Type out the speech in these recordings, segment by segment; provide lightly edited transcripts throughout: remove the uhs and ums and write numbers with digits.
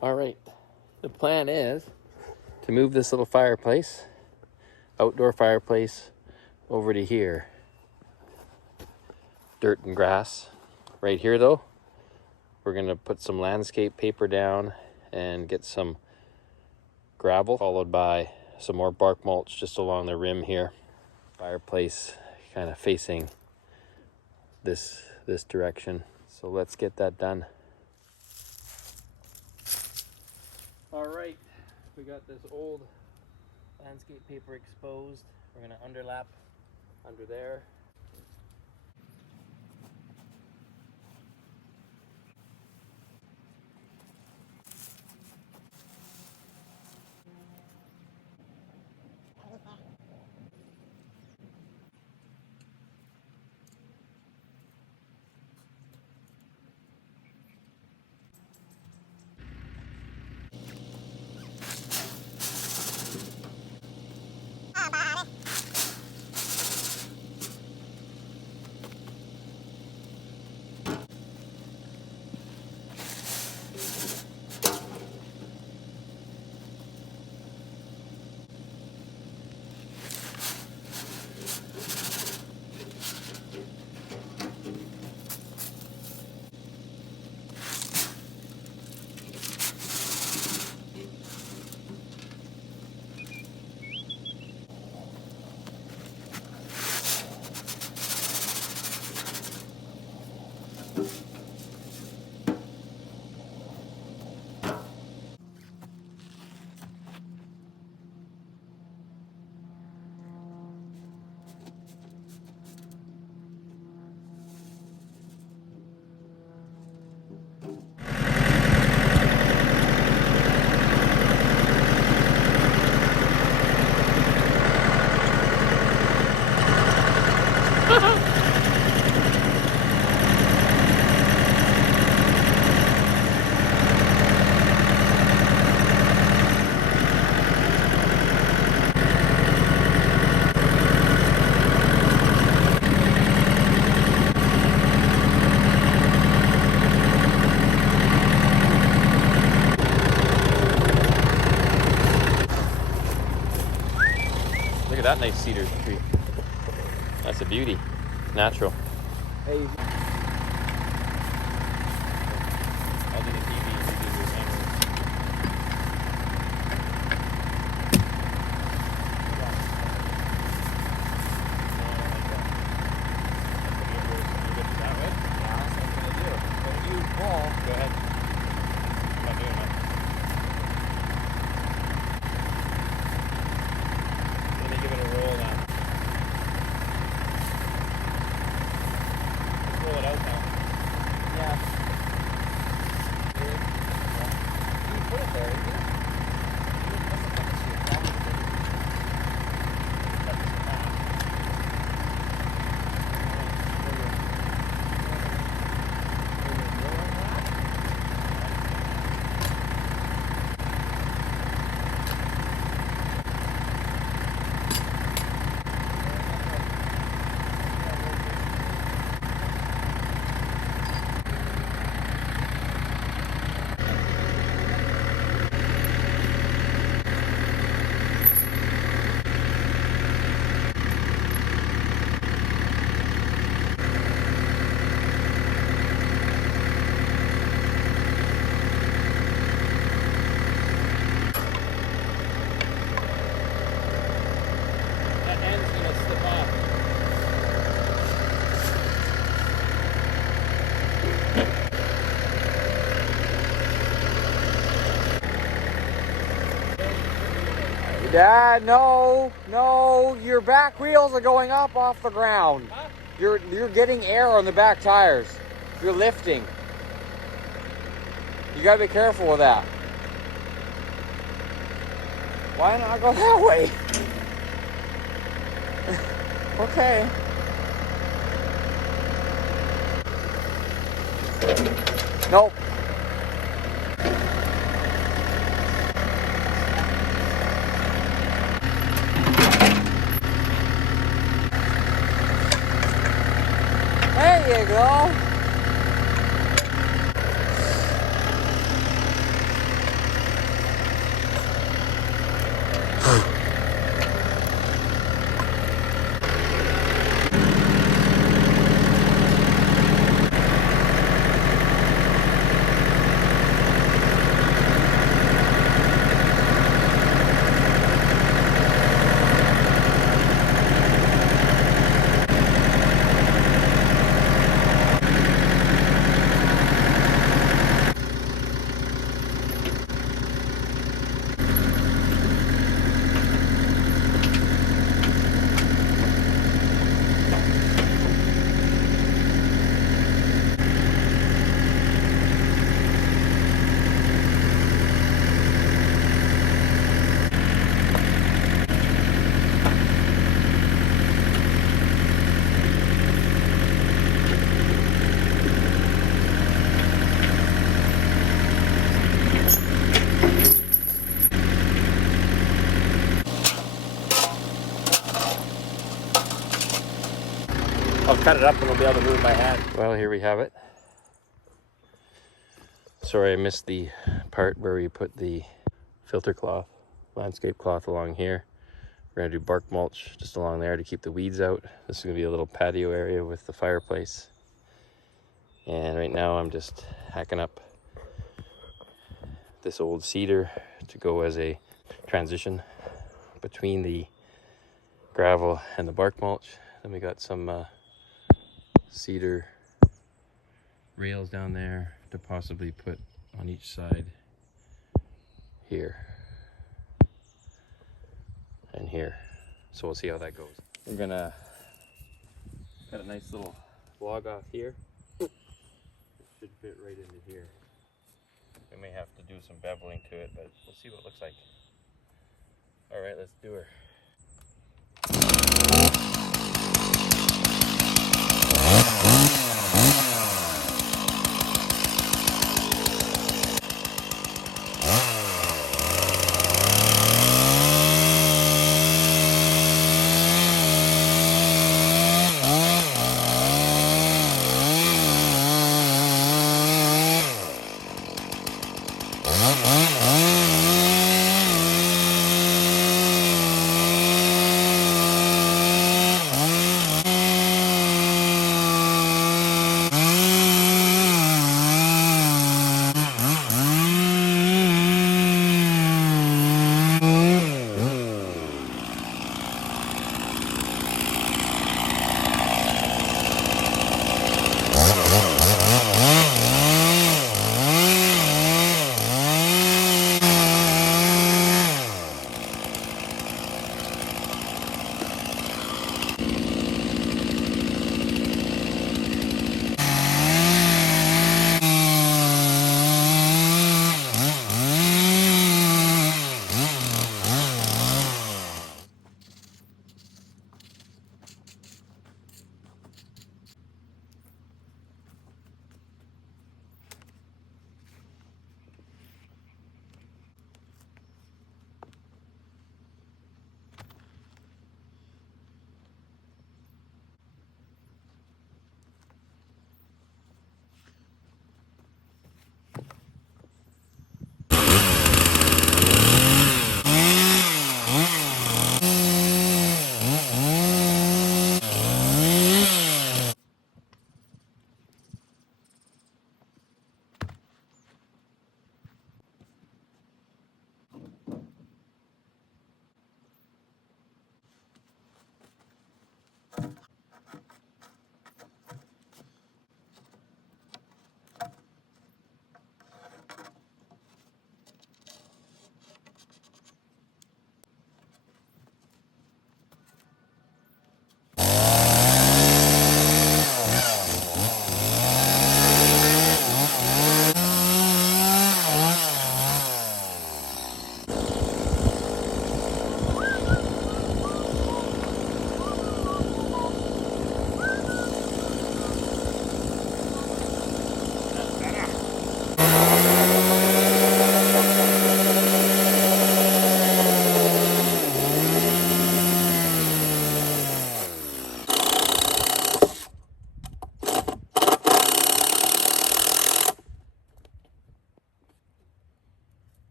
All right, the plan is to move this little fireplace, outdoor fireplace, over to here. Dirt and grass. Right here though, we're gonna put some landscape paper down and get some gravel, followed by some more bark mulch just along the rim here. Fireplace kind of facing this direction. So let's get that done. All right, we got this old landscape paper exposed. We're gonna underlap under there. Look at that nice cedar tree. That's a beauty. Natural. Hey. I'll do the TV and you do your animals. Go ahead. I'm not doing that. Let me give it a roll now. Let's roll it out now. Yeah. You put it there, didn't you? Dad, no, your back wheels are going up off the ground. Huh? You're getting air on the back tires. You're lifting. You gotta be careful with that. Why not go that way? Okay. Nope. There you go. cut it up and we'll be able to move by hand. Well, here we have it. Sorry, I missed the part where we put the filter cloth, landscape cloth along here. We're gonna do bark mulch just along there to keep the weeds out. This is gonna be a little patio area with the fireplace. And right now I'm just hacking up this old cedar to go as a transition between the gravel and the bark mulch. Then we got some cedar rails down there to possibly put on each side here and here. So we'll see how that goes. We're gonna got a nice little log off here. It should fit right into here. We may have to do some beveling to it, but we'll see what it looks like. All right, let's do her.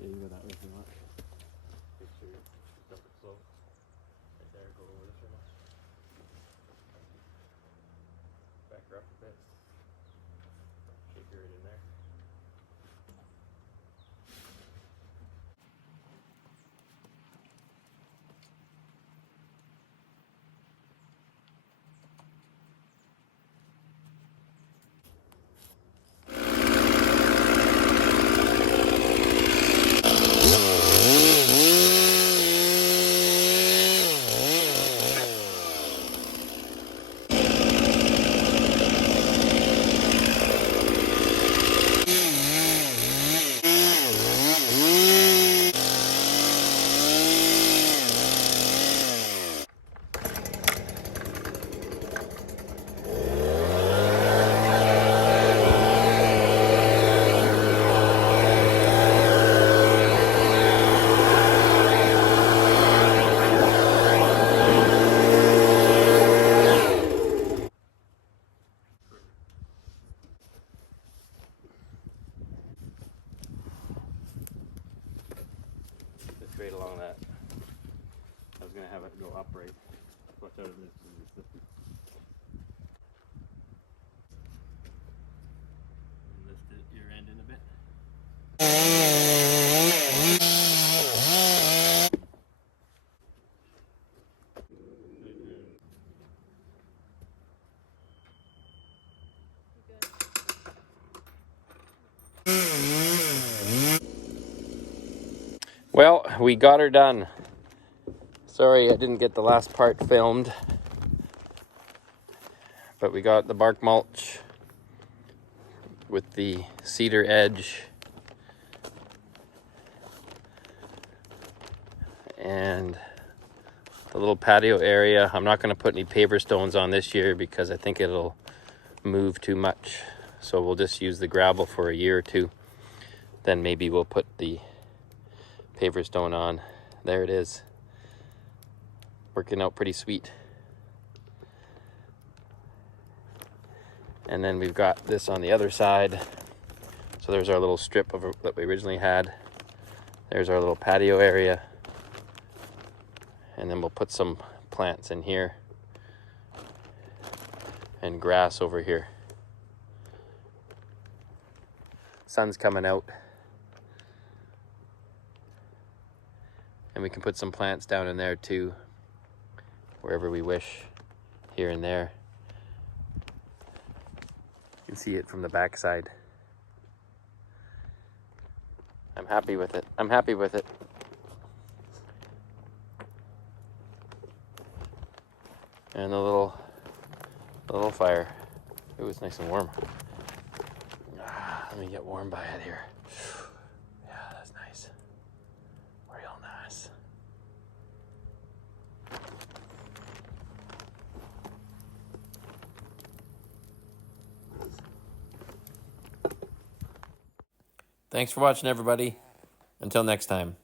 Yeah, you go that way if you want. Make sure you dump it slow. Right there, go over this or not. Back her up a bit. Shake her right in there. Straight along that. I was gonna have it go upright. Watch out, this is slippery. Lift it, your end in a bit. Well, we got her done. Sorry I didn't get the last part filmed, but we got the bark mulch with the cedar edge and the little patio area. I'm not going to put any paver stones on this year because I think it'll move too much. So we'll just use the gravel for a year or two. Then maybe we'll put the paver stone on. There it is. Working out pretty sweet. And then we've got this on the other side. So there's our little strip of that we originally had. There's our little patio area. And then we'll put some plants in here and grass over here. Sun's coming out. And we can put some plants down in there too, wherever we wish, here and there. You can see it from the backside. I'm happy with it. I'm happy with it. And the little fire. It was nice and warm. Let me get warm by it here. Yeah, that's nice. Real nice. Thanks for watching, everybody. Until next time.